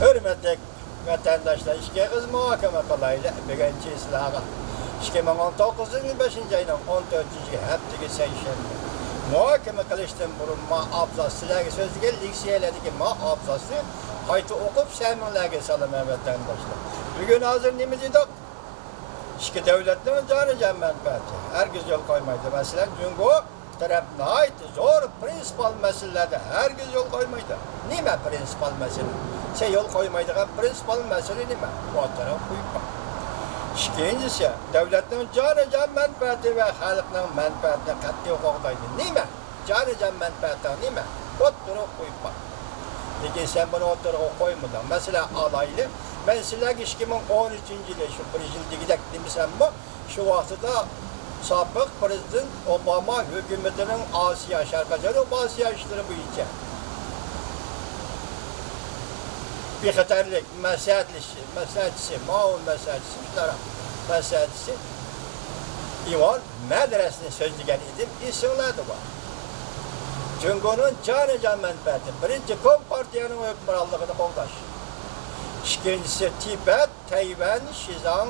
Hürmetli vatandaşlar, işe kız muhakeme kılayla birinci ıslahı. 2019'un 5. ayının 14. haftaga seyşenbe. Muhakeme kılıştın burun ma abzası sizlerge sözüge liksiyeledi ki ma abzası kaytı okup sevmelerge salam vatandaşlar. Bugün hazır nemi dedik? İşte devletlerin canı can menfaati. Herkes yol koymaydı. Mesela Cungo tarafına ait zor prinsipal meselelerde herkes yol koymaydı. Nime prinsipal mesele? Sen yol koymaydı. Prinsipal mesele nime? Bu taraf koyma. İkincisi, devletlerin canı can menfaati ve halkın menfaatine katli hukuktaydı. Nime? Canı can menfaati nime? O taraf koyma. Peki sen bunu o tarafa koymadın. Mesela alaylı. Ben silah 2013 yılı şu Brezilya gidek demişsem bu. Şu vaxtıda sabık Prezident Obama hükümetinin Asya şarkıcıları Asya işleri bu için. Bir xəterlik məsləhətçisi, maun məsləhətçisi, məsləhətçisi İvan mədrəsini sözlügən idim, isimlədi var. Cungo'nun canı can menfaati. Birinci Kompartiyanın hükümranlığını qoğdaş. İkincisi Tibet, Tayvan, Şizang,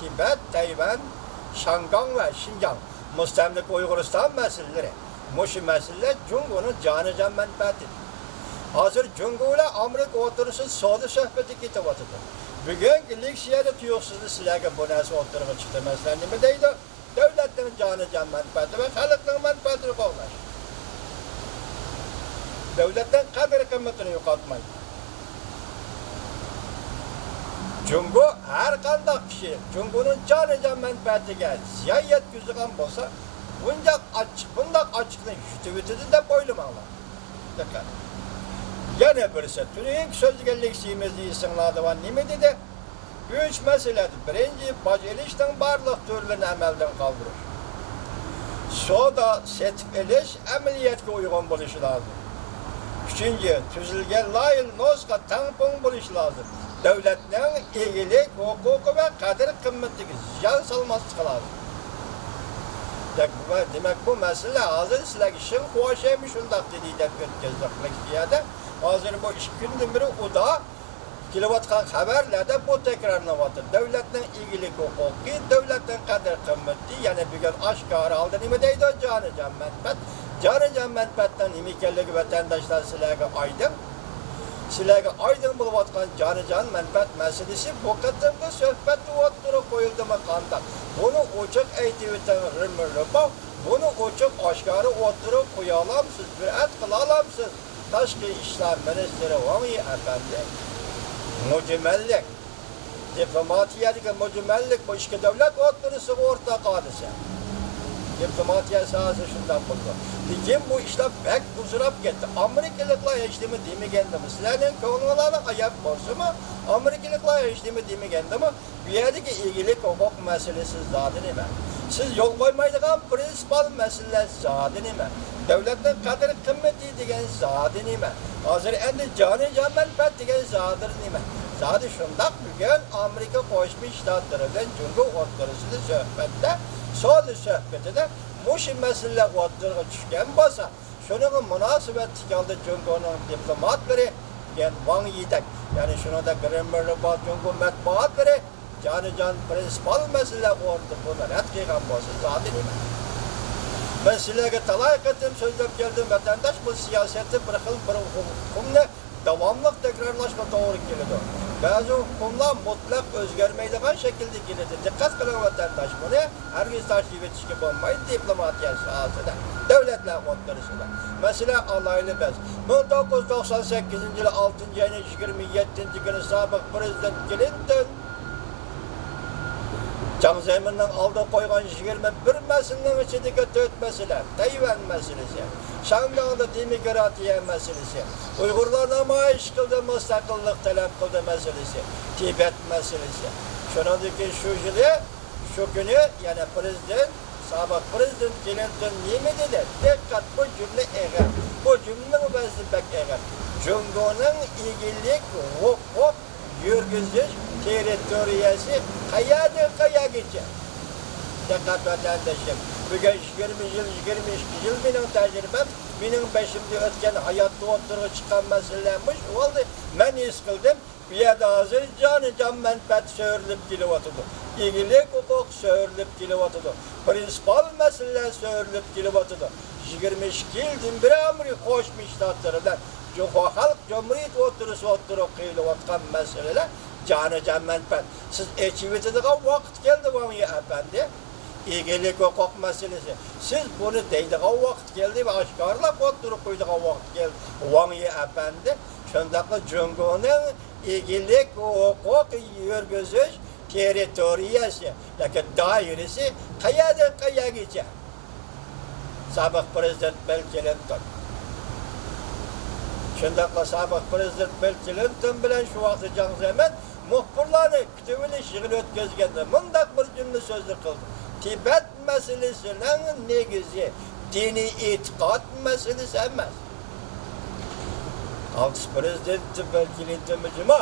Tibet, Tayvan, Şangan ve Şinjan. Müstemlik Uyguristan meseleleri. Muşu mesele Cungo'nun canı can menfaati. Hazır Cungo ile Amerika oturuşu soğudu sohbeti kitabatıdır. Bugün Liksiyada tuyuksuzlu silahı bu nasıl oturumu çıktı mesela ne deydi? Devletlerin canı can menfaati ve halkların menfaatini qoğdaş. Devletten kadir kıymetini yokatmayın. Cungo her kandak kişi, Cungo'nun canı can menfaatiga ziyaret güzügan bolsa, bundak açıklığı yütüvütüdü de boylumanlar. Dikkat. Yine birisi, Türkiye'nin sözlügellik siyimizi isimladı var. Ne dedi? Üç meseledir. Birinci, bacelişten barlıq türlerini emelden kaldırır. Sonra setifeliş ameliyatga uygun buluşu lazım. Üçüncü, tüzülgen layıl noska tampon buluşu lazım. Devletlerin ilgilik, hukuku ve kadir kıymetli ziyan salması lazım. Demek bu mesele hazır silah işin hoşaymış undak dediğinden ötkezdik Liksiyada. Hazır bu iş gündür biri o da kilovatkan haberlerde bu tekrarlamadır. Devletin ilgilik hukuki, devletin kadir kıymeti, yani bugün aşkarı aldı nime deydi o canı can menfaat. Canı can menfaatten imikelligi vatandaşlar silahı aydın. Silahı aydın buluvatkan canı can menfaat meselesi bu kadar sohbeti oturup koyuldu mu kanda. Bunu uçuk eğitimden rımırlıpa, bunu uçuk aşkarı oturup koyalamsız, bir et kılalamsız. Taşkı İşler Ministeri Vangi Efendi, mücmellik, diplomatiyadaki mücmellik bu işki devlet oturusu ortak hadise. Diplomatiya sahası şundan buldu. Lakin bu işler pek uzurap gitti. Amerikalıkla eşlemi demigendi mi? Sizlerin konularına ayıp borsu mu? Amerikalıkla eşlemi demigendi mi? Bir yerdeki ilgilik hukuk meselesi zaten mi? Siz yol koymaydıgan prinsipal mesele zaten mi? Devletin kadir kıymeti degen zaten mi? Hazır endi canı can menfaat degen zaten mi? Zaten şundak bugün Amerika Koşmuş Ştatları'ndan Cungo oturusunu sohbette Soğudu sohbeti de muşi mesele oturuğa düşken basa şunun münasebet kaldı Cungo'nun diplomatları yani Van Yidek yani şunu da Grimber'li bat Cungo metbaatları canı can prinsipal mesele ordu bunu ret kıygan basa zaten mi? Ben silahı talay ettim sözlep geldim vatandaş bu siyaseti bırakıl hukumla devamlık tekrarlaşma doğru geliyor. Bazı hukumlar mutlak özgürmeydiğin şekilde gelir. Dikkat kılın vatandaş bunu. Herkes takip etişki olmayı diplomatiya sahasında, devletler oturusunda. Mesela alaylı biz. 1998 yılı 6. ayının 27. günü sabık Prezident Clinton Can Zemin'in aldı koygan 21 meselenin içindeki 4 mesele, Tayvan meselesi, Şangang'da demokratiya meselesi, Uygurlarına maaş kıldı, müstakillik talep kıldı meselesi, Tibet meselesi. Şunadaki şu günü yani sabık Prezident Clinton neymi dedi? Dikkat bu cümle eğer, bu cümlenin mübezzi pek eğer. Cungo'nun ilgilik, hukuk, yürgüzüş, teritoriyası kaya geçer. Dikkat vatandaşım. Bugün 20 yıl, 22 yıl benim tecrübem mening beşimde o'tgan hayotda o'tirib chiqqan masalalarmish bo'ldi. Men his qildim, bu yerda hozir jon manfaat so'rilib kelyotdi. Egilik huquq so'rilib kelyotdi. Prinsipal masalalar so'rilib kelyotdi. 22 yildan beri Amerika Qo'shma Shtatlarida Cumhuriyet Halk Cumhuriyeti o'tirib qilayotgan masalalar jon manfaat. Siz echivetidigan vaqt keldi bu efendi. Egilik huquq masalasi. Siz bunu deydigan vaqt keldi va oshkorlab o'tirib qo'ydigan vaqt keldi. Vangi efendi, shundaqla Jungoning egilik huquq yurgizish territoriyasi, yoki doirasi qayerdan qayergacha? Sobiq prezident Bill Clinton. Shundaqla sobiq prezident Bill Clinton bilan shu vaqtda Jangzaman muxbirlarni kutib olish yig'ini o'tkazganda mundaq bir jumla so'zni qildi. Tibet meselesinin negizi dini e'tiqod meselesi emas. AQSh prezidenti Bill Clinton mujima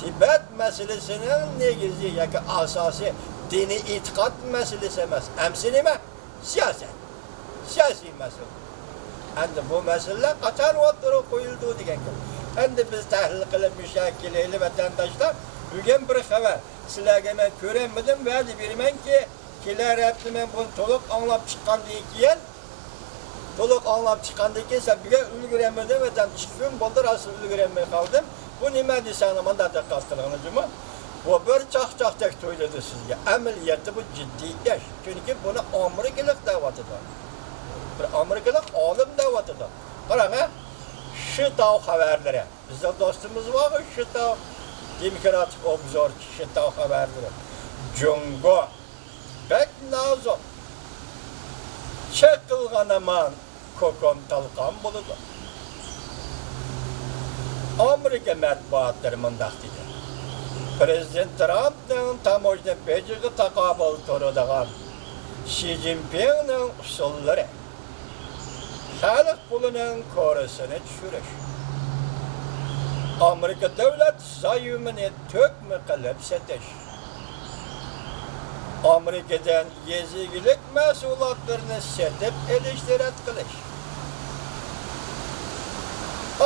Tibet meselesinin negizi yoki asosiy dini e'tiqod meselesi emas. Amsi nima? Siyoset. Siyosiy masala. Endi bu masalalar qachon o'tirib qo'yildi degan gap. Endi biz tahlil qilib mushakilali vatandoshlar bugun bir xabar sizlarga men ko'ramadim, va'da beramanki, kelar hafta men buni to'liq anglab chiqqandan keyin sen bugun ulguramadim va 2 kun bo'ldi asl ulguramay qoldim. Bu nima desang, menda diqqat qilingizmi? Bu bir chaqchaqdek to'yladi sizga. Amaliyotda bu jiddiy ish. Chunki buni Amerikalik da'vatidir. Bir Amerikalik olim da'vatidir. Qarang, Shitov xabarlari. Bizning do'stimiz bor, Shitov Demokratik obzorchi Shitov xabarlari. Jungo bek nozik chaqilg'anaman ko'kon talqon bo'ladi. Amerika matbuotlari mundaq deydi. Prezident Trumpning tamojda Bejiga taqobil turadigan Xi Jinpingning usullari xalq pulining ko'risini tushirish. Amerika davlat zaymini to'kma qilib setish. Amerikadan yezigilik mahsulotlarini setib elishtirat qilish.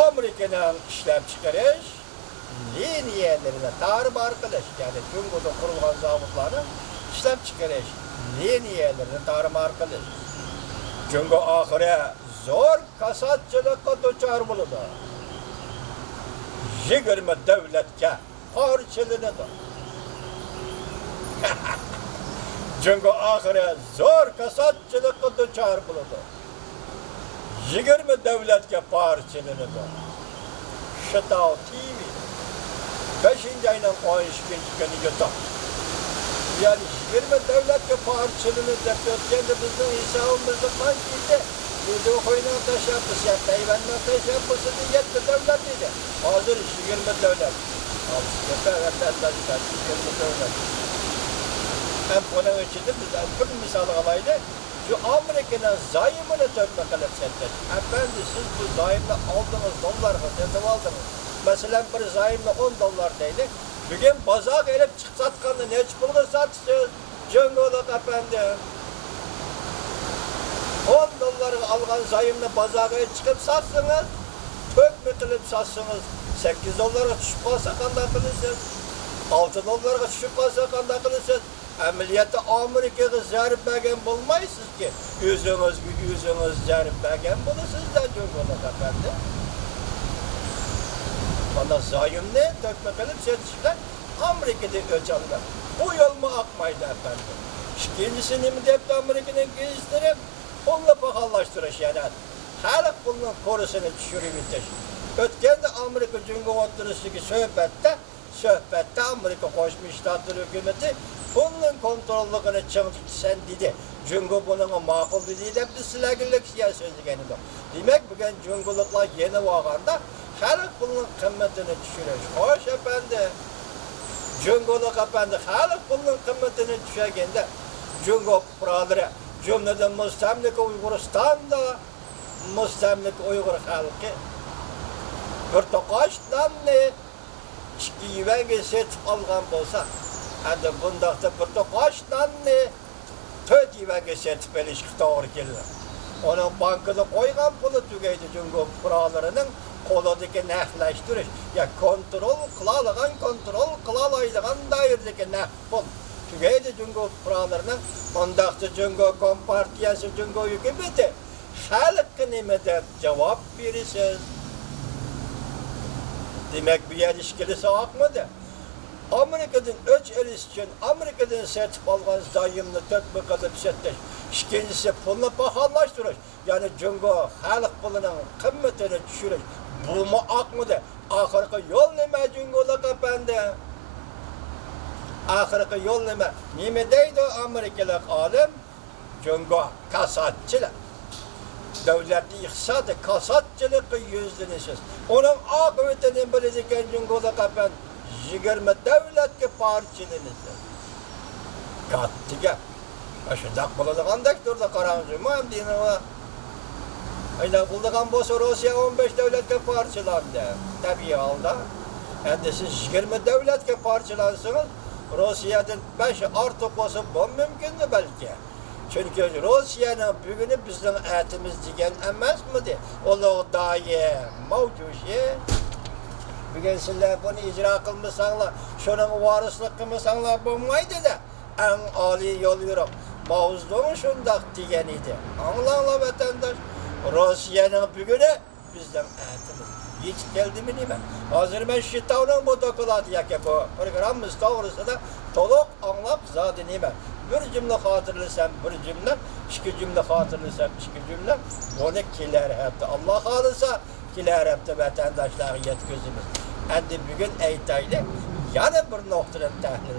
Amerikadan ishlab chiqarish liniyalarini tarmar qilish, ya'ni Jungoda qurilgan zavodlarni ishlab chiqarish liniyalarini tarmar qilish. Jungo oxiri zo'r kasodchilikqa duchor bo'ladi. 20 davlatga parchalanadi. Jungo oxiri zo'r kasodchilikqa duchor bo'ladi. 20 davlatga parchalanadi. Shitov TV 5-ayning 12 kuniga top. Yani 20 davlatga parchalanadi deb o'tganda bizning hisobimizda qancha Uydu qo'yning tashabbusi, Tayvanning tashabbusi 7 davlat edi. Hozir 20 davlat. Avstriya vatandoshlar 20 davlat. Ham buning ichida biz bir misol olaylik. Şu Amerika'nın zaymını tökme qilib setdik. Efendi siz bu zaymni aldınız, dollarga setib aldınız. Mesela bir zaymni 10 dollar deydi. Bugün bozorga elib chiqib satganda necha pulga satasiz? Jungolik efendi. 10 dollarga algan zaymni bozorga chiqib satsangiz, tökme qilib satsangiz 8 dollarga tushib qolsa qanday qilasiz? 6 dollarga tushib qolsa qanday qilasiz? Ameliyatda Amerikaga zarb bergan bo'lmaysiz ki, o'zingiz zarb bergan bo'lasizlar Jungolik efendi. Mana zaymni tökme qilib setishlar Amerikada o'lchanlar. Bu yo'lmi aqmaydi efendi. İkincisi nima debdi Amerikaning gazetlari? Pulni paxallashtirish, ya'ni xalq pulning ko'risini tushirib o'tish. O'tganda Amerika Jungo o'tirisidagi suhbatda Amerika Qo'shma Shtatlar hukumati pulning kontrolligini ching tutsan dedi. Jungo buning ma'qul dedi deb biz sizlarga leksiya so'zlagan edik. Demak, bugun Jungoliklar yeni olganda xalq pulning qimmatini tushirish. Xo'sh efendi. Jungolik efendi xalq pulning qimmatini tushirganda Jungo fuqarolari cümleden mustamlik Uyg'uristonda mustamlik Uyg'ur xalqi bir toqash nonni 2 yuanga setib olgan bo'lsa, endi bundaqda bir toqash nonni 4 yuanga setib olishga to'g'ri keladi. Onun bankada koygan pulu tügeydi çünkü kurallarının kolodaki nefleştiriş. Ya kontrol kılalaydıgan dairдeki nef pul. Tügeydi çünkü kurallarının ondaqçı çünkü kompartiyası çünkü hükümeti. Halkı nimede cevap verisiz. Demek bir yer işkilisi akmadı. Amerika'dan öç eriş için Amerika'dan sertif algan zayımını tökme kalıp settir. İkincisi pulunu pahalaştırır. Yani Cungo halk pulunun kıymetini düşürür. Bu mu akmadı? Ahırkı yol neme Cungo'da kapandı. Ahırkı yol neme? Nime deydi Amerikalık alim? Cungo kasatçılar. Devletli iktisadı kasatçılıkı yüzlenişiz. Onun akıbetinin bilirken Cungo'da kapandı. 20 devletki parçalanısı. Kattıga. Şundak bulduğandak durda karanjıma hem dini var. Ayda bulduğun bolsa Rusya 15 devletke parçalandı. Tabii halda. Endi siz 20 devletke parçalansınız, Rusya'dan 5 artık olsa bu mümkün belki. Çünkü Rusya'nın bugünü bizim etimiz diyen emez miydi? Olu dahi mevcuşi. Bugün sizler bunu icra kılmışsanlar, şunun varislik kılmışsanlar bulmaydı da en âli yol yürü. Mavuzluğun şundak diyen idi. Anla vatandaş, Rusya'nın bugünü bizden etimiz. Hiç geldi mi nime? Hazır ben şittavının bu dokulatı yake bu programımız doğrusu da toluk anlap zaten nime. Bir cümle hatırlasam bir cümle, iki cümle hatırlasam iki cümle, bunu kiler hepti. Allah halıysa kiler hepti vatandaşlar yetközümüz. Endi bugün eytaylı yana bir noktadan tahlil